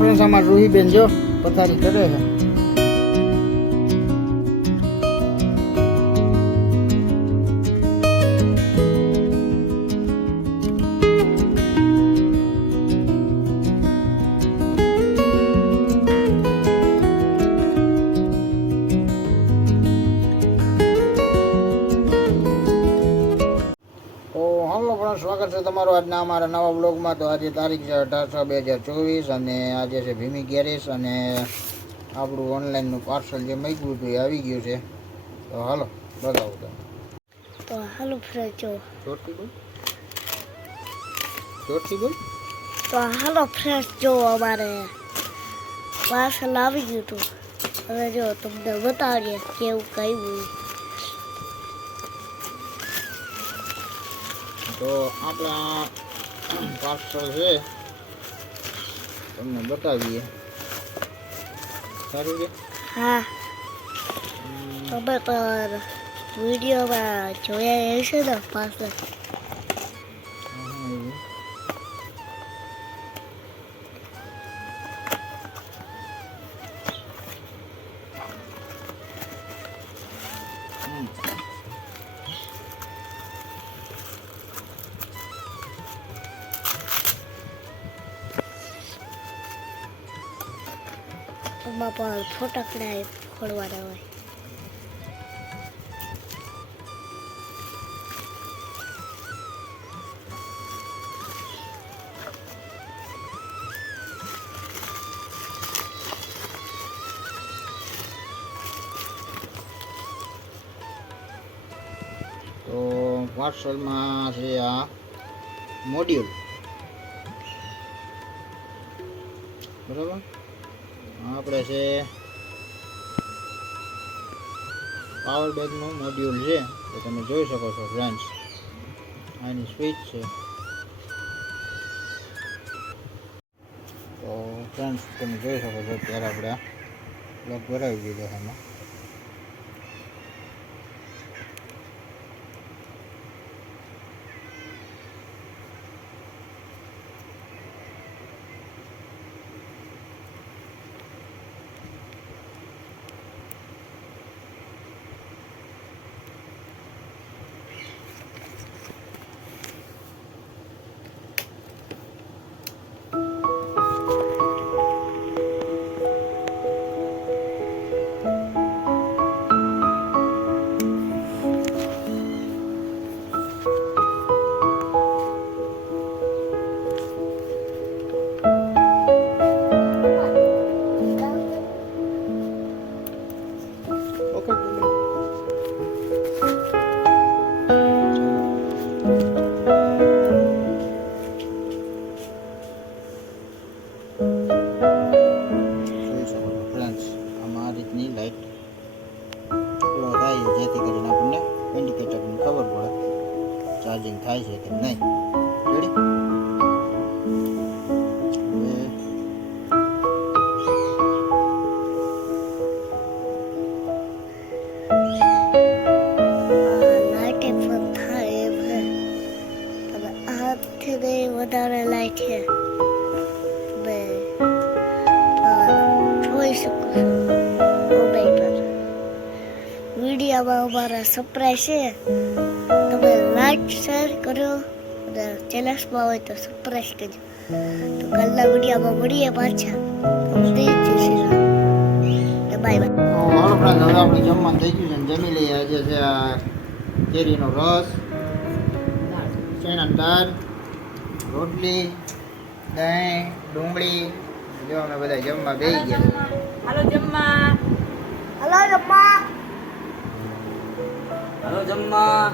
Friends આમાં રૂહીબેન જો પથારી કરે છે. સ્વાગત છે તમારું આજના અમારા નવા બ્લોગમાં. તો આજે તારીખ છે 18/6/2024 અને આજે છે ભીમી ગેરેજ અને આપણું ઓનલાઈનનું પાર્સલ જે મૂક્યું હતું એ આવી ગયું છે. તો હાલો બતાવું તમે. તો હાલો ફ્રેન્ડ જો ચોટકી બોલ. તો હાલો ફ્રેન્ડ જો અમારે પાર્સલ આવી ગયું હતું. હવે જો તમને બતાવીએ કેવું કયું. તો આપણા પાર્સલ છે તમને બતાવીએ. સારું છે. હા તમે પણ વિડીયોમાં જોયા હશે ને પાર્સલ. એમાં પણ ફોટોકડા ફોડવાના હોય. તો પાર્સલમાં છે આ મોડ્યુલ, બરાબર. આપણે છે પાવર બેગનું મોડ્યુલ છે તો તમે જોઈ શકો છો ફ્રેન્ડ્સ. આની સ્વિચ છે. તો ફ્રેન્ડ્સ તમે જોઈ શકો છો અત્યારે આપણે પ્લગ ભરાવી દીધો છે એમાં. જેથી કરીને આપણને ઇન્ડિકેટરની ખબર પડે ચાર્જિંગ થાય છે કે નહીં. રેડી. લાઇટ પણ થાય એમ હે. તમે હાથથી વધારે લાઇટ છે તમે જોઈ શકો છો મોબાઈલ પર. વિડીયોમાં અમારા સરપ્રાઈઝ છે. તમે લાઈક શેર કરો અને ચેનલ્સમાં હોય તો સરપ્રાઈઝ કરજો. તો કાલના વિડીયોમાં મળીએ પાછા. Bye bye. હાલો ફ્રેન્ડ, હવે આપણે જમવાનું થઈ ગયું છે ને જમી લઈએ. આજે છે આ કેરીનો રસ, ચણાની દાળ, રોટલી, દહીં, ડુંગળી. જો અમે બધા જમવા બેસી ગયા. હાલો જમવા. હલો જમ્મા. હાલો જમવા.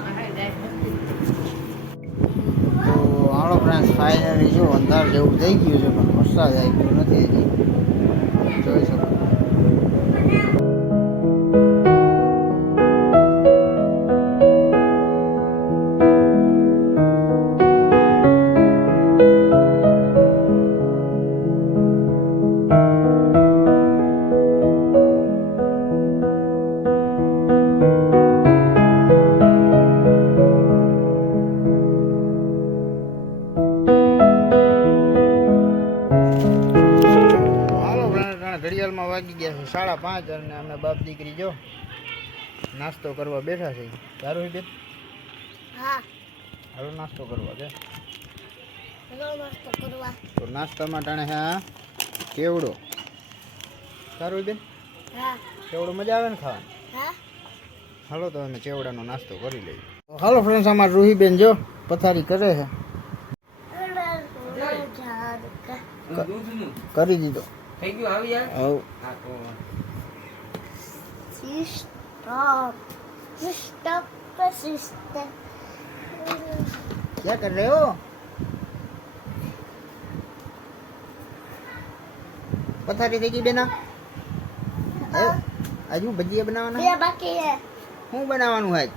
તો હાલો ફ્રેન્ડ, ફાઇનલી જો અંધાર જેવું થઈ ગયું છે પણ વરસાદ આવી ગયો નથી હજી. જોઈ શકો. 5:30 અને અમે બાપ દીકરી જો નાસ્તો કરવા બેઠા છે. સારું બેન? હા હાલો નાસ્તો કરવા છે. ચલો નાસ્તો કરવા. તો નાસ્તામાં ટાણે હા કેવડો. સારું બેન? હા કેવડો મજા આવે ને ખાવાની? હા હાલો તો અમે ચેવડાનો નાસ્તો કરી લઈએ. હાલો ફ્રેન્ડ્સ, અમાર રૂહીબેન જો પથારી કરે છે. દૂધનું કરી દીધો. થઈ ગયું આવી યાર હવ હા તો सिस्टम सिस्टम क्या कर रहे हो? પથારી થઈ ગઈ બેના? હજુ ભજીયા બનાવવાના? બે બાકી હે. શું બનાવવાનું આજ?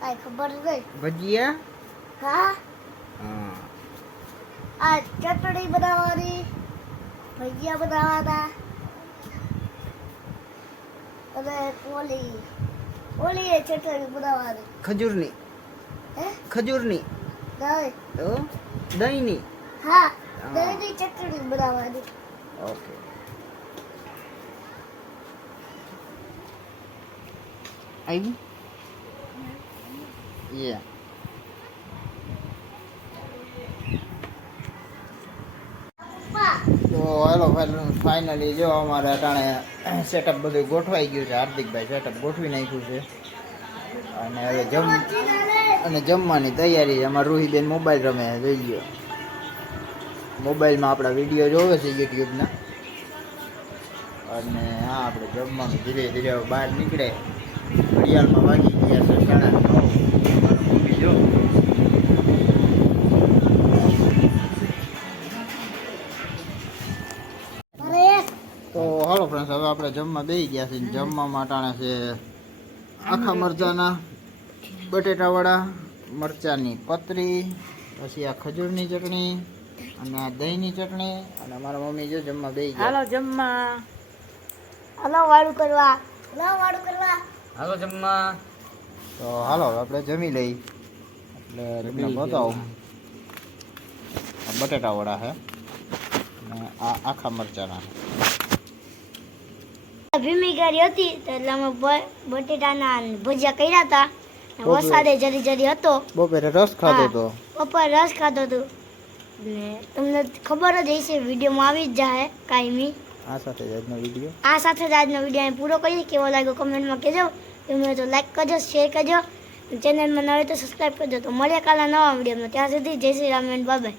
કાઈ ખબર નહીં. ભજીયા? હા હા. આ ચટણી બનાવવાની, ભજીયા બનાવવાના અને ઓલી એ ચટણી બનાવવાની. ખજૂરની? હે ખજૂરની? દહીં. તો દહીંની? હા હા. દહીંની ચટણી બનાવવાની. ઓકે. આવી? યા. તો હેલો ફાઇનલી જો અમારે અટાણે સેટઅપ બધું ગોઠવાઈ ગયું છે. હાર્દિકભાઈ સેટઅપ ગોઠવી નાખ્યું છે અને હવે જમવાની તૈયારી. અમારે રૂહીબેન મોબાઈલ રમે છે, જોઈ લ્યો. મોબાઈલમાં આપણા વિડીયો જોવે છે યુટ્યુબના. અને હા, આપણે જમવાનું ધીરે ધીરે હવે બહાર નીકળે. ઘડિયાળમાં વાગી ગયા છે 9:30. જો તો હાલો ફ્રેન્ડ્સ, હવે આપણે જમવા બેસી ગયા છીએ. જમવા માટાણે છે આખા મરચાના બટેટાવાળા, મરચાની પતરી, પછી આ ખજૂરની ચટણી અને આ દહીંની ચટણી. અને મારા મમ્મી જો જમવા બેસી ગયા. હાલો જમવા હલો વાળું કરવા. હાલો જમવા તો હાલો હવે આપણે જમી લઈ. એટલે તમને બતાવો, આ બટેટાવાળા છે અને આ આખા મરચાના. ભીમી કરી હતી તો એટલે અમે બટેટાના ભજીયા કર્યા હતા. વરસાદે જરી જરી હતો. બપોરે રસ ખાધો તો. બપોર રસ ખાધો હતો ને તમને ખબર જ હશે, વિડીયોમાં આવી જ જાય કાયમી. આ સાથે જ આજનો વિડીયો. આ સાથે જ આજનો વિડીયો અહીં પૂરો કરીએ. કેવો લાગ્યો કમેન્ટમાં કહેજો. તમે તો લાઈક કરજો, શેર કરજો, ચેનલમાં નવે તો સબસ્ક્રાઈબ કરજો. તો મળીએ કાલના નવા વિડીયોમાં. ત્યાં સુધી જય Shri Ram and bye bye.